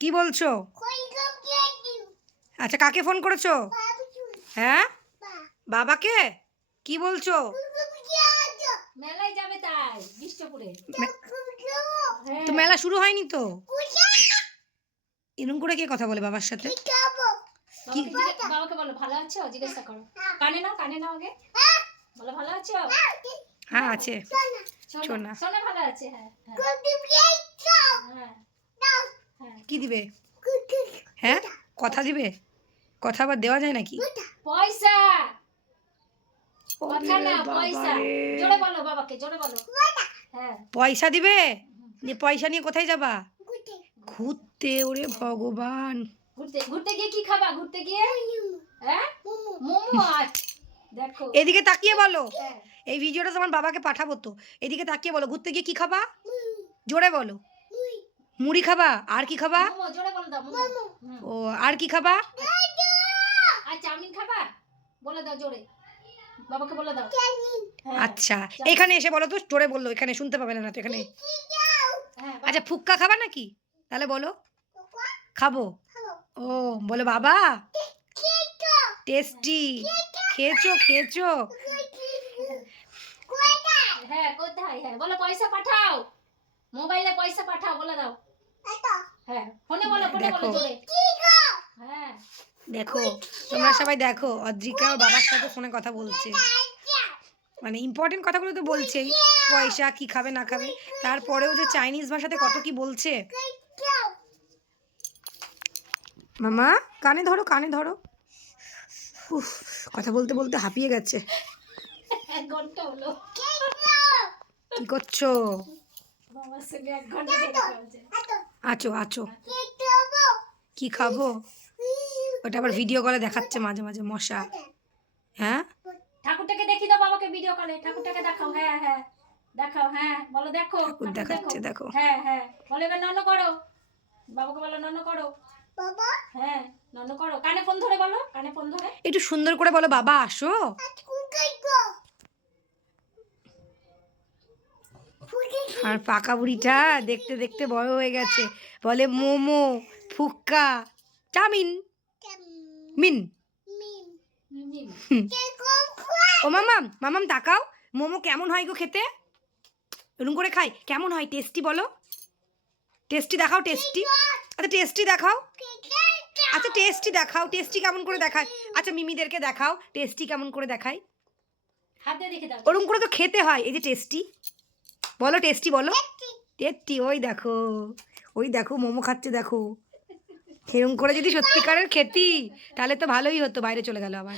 কি বলছো? আচ্ছা, কাকে ফোন করেছো? হ্যাঁ, বাবাকে। কি বলছো? মেলায় যাবে তাই বিষ্ণুপুরে। তো মেলা শুরু হয়নি তো। এরকম করে কে কথা বলে বাবার সাথে? কি বাবাকে বলো ভালো আছো জিজ্ঞাসা করো। কানে নাও আগে। বলো ভালো আছো। হ্যাঁ আছে। সোনা সোনা ভালো আছে। হ্যাঁ হ্যাঁ হ্যাঁ। কি দিবে? হ্যাঁ, কথা দিবে। কথা আবার দেওয়া যায় নাকি? পয়সা। কথা না পয়সা। জোরে বলো বাবাকে, জোরে বলো। হ্যাঁ পয়সা দিবে। যে পয়সা নিয়ে কোথায় যাবা? ঘুরতে। ওরে ভগবান। ঘুরতে গিয়ে কি খাবা? ঘুরতে গিয়ে হ্যাঁ মোমো। আচ্ছা দেখো এদিকে তাকিয়ে বলো। এই ভিডিওটা তোমার বাবাকে পাঠাবো তো। এদিকে তাকিয়ে বলো, ঘুরতে গিয়ে কি খাবা? জোরে বলো। মুড়ি খাবা? আর কি খাবা? মোমো জোরে বলে দাও। মোমো। ও, আর কি খাবা? আর চাউমিন খাবা? বলে দাও জোরে, বাবাকে বলে দাও। আচ্ছা, এখানে এসে বলো তো। জোরে বললো, এখানে শুনতে পাবে না তো এখানে। আচ্ছা, ফুক্কা খাবা নাকি? তাহলে বলো খাবো। ও, বলো বাবা টেস্টি। খেয়েছো খেয়েছো? হ্যাঁ কোথায়? হ্যাঁ বলো পয়সা পাঠাও, মোবাইলে পয়সা পাঠাও বলে দাও। হ্যাঁ ফোনে বলো জোরে। হ্যাঁ দেখো, তোমরা সবাই দেখো, অদ্রিকা ওর বাবার সাথে ফোনে কথা বলছে। মানে ইম্পর্টেন্ট কথাগুলো তো বলছেই, পয়সা কি খাবে না খাবে। তারপরেও যে চাইনিজ ভাষাতে কত কি বলছে। মামা কানে ধরো, কানে ধরো। উফ, কথা বলতে বলতে হাঁপিয়ে গেছে। 1 ঘন্টা হলো। কি করছো? বাবার সঙ্গে 1 ঘন্টা দেখা হয়েছে। আছো আছো। কি খাবো? ওটা আবার ভিডিও কলে দেখাচ্ছে মাঝে মাঝে মশা। হ্যাঁ, ঠাকুরটাকে দেখি দাও বাবাকে ভিডিও কলে। ঠাকুরটাকে দেখাও। হ্যাঁ হ্যাঁ দেখাও। হ্যাঁ বলো দেখো ঠাকুর দেখাচ্ছে দেখো। হ্যাঁ হ্যাঁ বলো এবার নন্য করো, বাবাকে বলো নন্য করো। বাবা হ্যাঁ নন্য করো। কানে ফোন ধরে বলো, কানে ফোন ধরে একটু সুন্দর করে বলো, বাবা আসো। আর পাকা বুড়িটা দেখতে দেখতে বড় হয়ে গেছে। বলে মোমো, ফুক্কা, চাউমিন, মিন। ও মামাম, মামাম তাকাও। মোমো কেমন হয় গো খেতে? এরকম করে খাই কেমন হয়? টেস্টি বলো। টেস্টি দেখাও, টেস্টি। আচ্ছা টেস্টি দেখাও। আচ্ছা টেস্টি দেখাও। টেস্টি কেমন করে দেখায়? আচ্ছা মিমিদেরকে দেখাও টেস্টি কেমন করে দেখায়। হাত দিয়ে দেখে দাও। ওরকম করে তো খেতে হয়। এই যে টেস্টি বলো, টেস্টি বলো। টেস্টি। ওই দেখো, ওই দেখো মোমো খাচ্ছে দেখো। সেরকম করে যদি সত্যিকারের খেতি তাহলে তো ভালোই হতো। বাইরে চলে গেল আবার।